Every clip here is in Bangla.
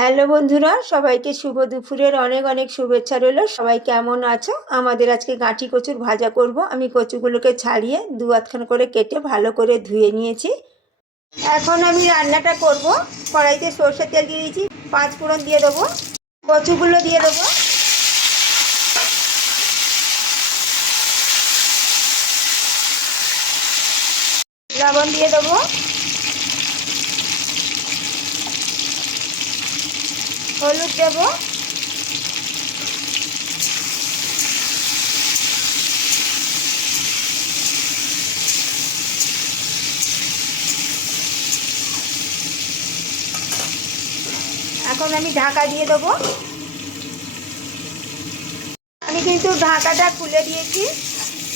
হ্যালো বন্ধুরা, সবাইকে শুভ দুপুরের অনেক অনেক শুভেচ্ছা রইল। সবাই কেমন আছো? আমাদের আজকে গাঁটি কচুর ভাজা করব। আমি কচুগুলোকে ছাড়িয়ে দু আধখানা করে কেটে ভালো করে ধুয়ে নিয়েছি। এখন আমি রান্নাটা করব। কড়াইতে সরষের তেল দিয়ে দিয়েছি, 5 ফোড়ন দিয়ে দেবো, কচুগুলো দিয়ে দেবো, লবণ দিয়ে দেবো, হলুদ দেবো, এখন আমি ঢাকা দিয়ে দেবো। আমি কিন্তু ঢাকাটা খুলে দিয়েছি।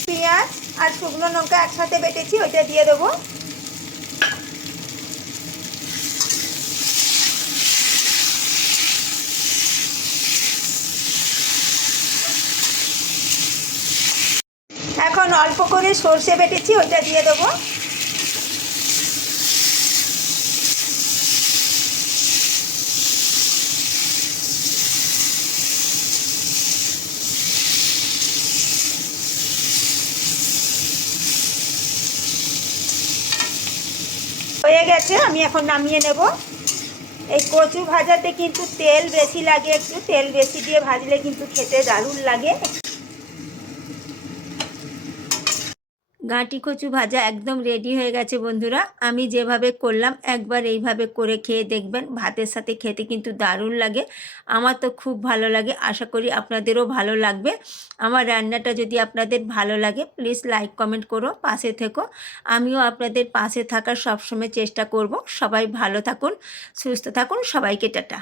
পেঁয়াজ আর শুকনো লঙ্কা একসাথে বেটেছি, ওইটা দিয়ে দেবো। এখন অল্প করে সর্ষে বেটেছি, ওইটা দিয়ে দেবো। হয়ে গেছে, আমি এখন নামিয়ে নেব। এই কচু ভাজাতে কিন্তু তেল বেশি লাগে, একটু তেল বেশি দিয়ে ভাজলে কিন্তু খেতে দারুণ লাগে। গাঁটি কচু ভাজা একদম রেডি হয়ে গেছে বন্ধুরা। আমি যেভাবে করলাম একবার এইভাবে করে খেয়ে দেখবেন, ভাতের সাথে খেতে কিন্তু দারুণ লাগে। আমার তো খুব ভালো লাগে, আশা করি আপনাদেরও ভালো লাগবে। আমার রান্নাটা যদি আপনাদের ভালো লাগে প্লিজ লাইক কমেন্ট করো, পাশে থেকো। আমিও আপনাদের পাশে থাকার সবসময় চেষ্টা করব। সবাই ভালো থাকুন, সুস্থ থাকুন, সবাইকে টাটা।